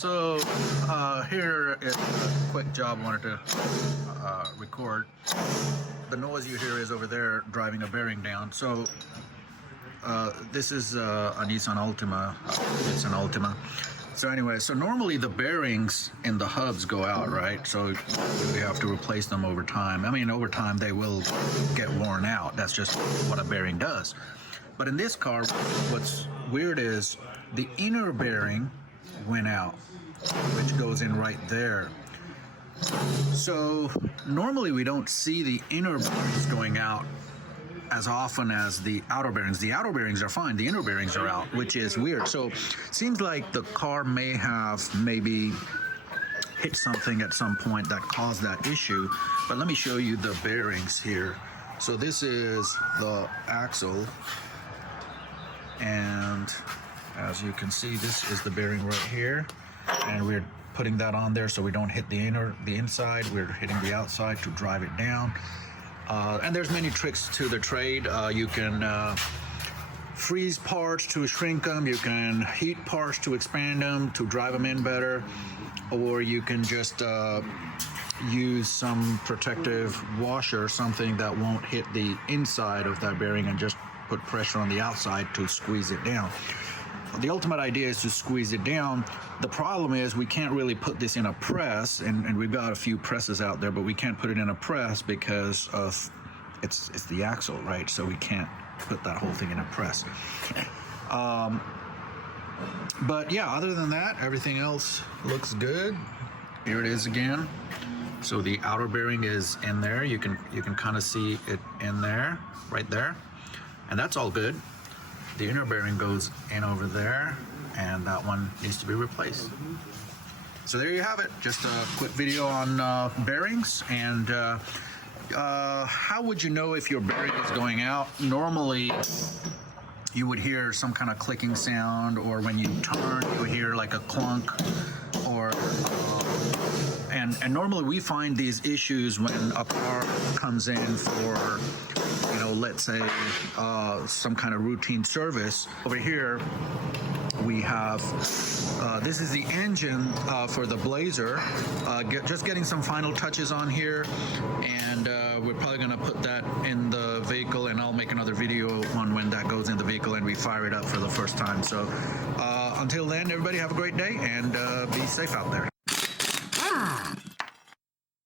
So here is a quick job I wanted to record. The noise you hear is over there driving a bearing down. So this is a Nissan Altima. It's an Altima. So anyway, so normally the bearings in the hubs go out, right? So we have to replace them over time. I mean, over time they will get worn out. That's just what a bearing does. But in this car, what's weird is the inner bearing went out, which goes in right there. So normally we don't see the inner bearings going out as often as the outer bearings. The outer bearings are fine, the inner bearings are out, which is weird. So seems like the car may have maybe hit something at some point that caused that issue. But let me show you the bearings here. So this is the axle, and as you can see, this is the bearing right here, and we're putting that on there so we don't hit the inside. We're hitting the outside to drive it down. And there's many tricks to the trade. You can freeze parts to shrink them. You can heat parts to expand them, to drive them in better. Or you can just use some protective washer, something that won't hit the inside of that bearing, and just put pressure on the outside to squeeze it down. The ultimate idea is to squeeze it down. The problem is we can't really put this in a press, and we've got a few presses out there, but we can't put it in a press because of it's the axle, right? So we can't put that whole thing in a press. But yeah, other than that, everything else looks good. Here it is again. So the outer bearing is in there. You can kind of see it in there, right there, and that's all good. The inner bearing goes in over there, and that one needs to be replaced. So there you have it. Just a quick video on bearings. And how would you know if your bearing is going out? Normally, you would hear some kind of clicking sound, or when you turn, you would hear like a clunk, or and normally we find these issues when a car comes in for, let's say some kind of routine service. Over here we have this is the engine for the Blazer. Just getting some final touches on here, and we're probably going to put that in the vehicle, and I'll make another video on when that goes in the vehicle and we fire it up for the first time. So until then, everybody have a great day, and be safe out there.